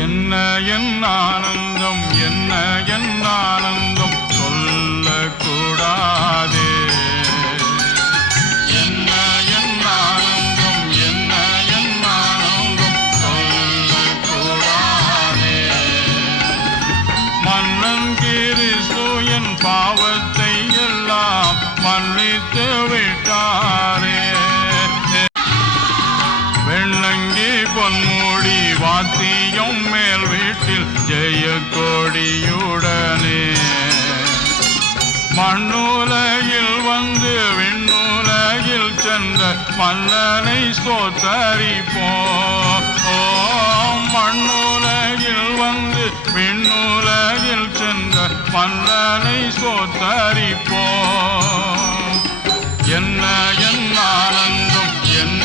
என்ன என் ஆனந்தம், என்ன என் ஆனந்தம் சொல்லக்கூடாதே. என்ன என் ஆனந்தம், என்ன என் ஆனந்தம் சொல்லக்கூடாதே. மன்னன் கிறிஸ்து என் பாவத்தை எல்லாம் மன்னித்து விட்டாரே. வெள்ளங்கி பொன்மூடி வாத்தியம் மேல் வீட்டில் ஜெய கொடியுடனே மண்ணுலகில் வந்து விண்ணுலகில் சென்ற மன்னனை ஸ்தோத்தரிப்போம். மண்ணுலகில் வந்து விண்ணுலகில் சென்ற மன்னனை ஸ்தோத்தரிப்போம். என்ன என் ஆனந்தம், என்ன